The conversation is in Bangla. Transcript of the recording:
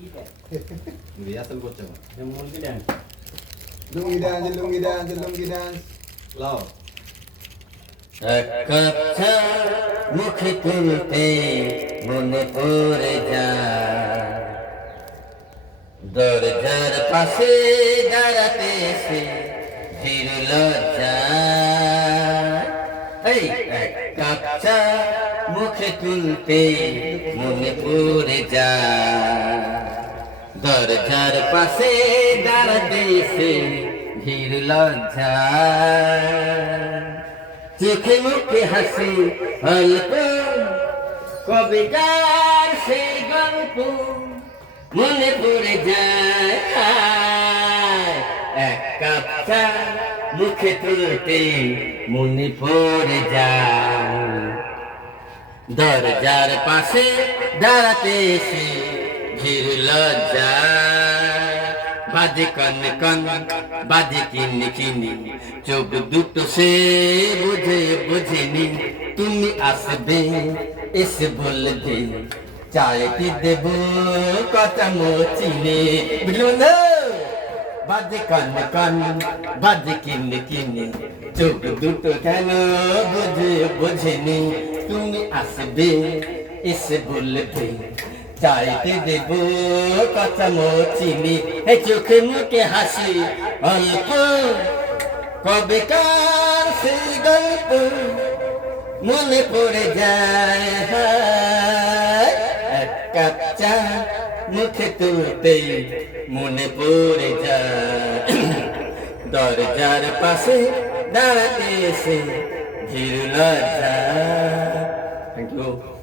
রিহার্সাল করছে আমার মুরগি ডান্স লুঙ্গি ডান্স লাও এক কাপ চা মুখে তুলতে মনে পড়ে যায় দরজার পাশে দাঁড়াতে সে ধীর লজ্জা এই এক কাপ চা মুখে তুলতে মনে পড়ে যায় দরজার পাশে দাঁড়াতে সে ধীর লজ্জা চোখে মুখে হাসি অল্প কবিতার সেই গল্প মনে পড়ে যায় এক কাপ চা মুখে তুলতে মনে পড়ে যায় দরজার পাশে দাঁড়াতে সে ধীর লজ্জা বাজে কন কন বাজে কিনি কিনি চোখ দুটো সে বুঝে বুঝিনি তুমি আসবে এসে বলবে চাইতে দেব কথা চিনে বুঝলো না বাজে কন কন বাজে কিনি কিনি চোখ দুটো কেন বুঝে বুঝিনি তুমি আসবে এসে বলবে চাইতে দেব কথা চিনি হে চোখে মুখে হাসি অল্প কবেকার সেই গল্প মনে পড়ে যায় এক কাপ চা মুখে তুলতে মনে পড়ে যায় দরজার পাশে দাঁড়াতে এসে ধীর লজ্জা থ্যাংক ইউ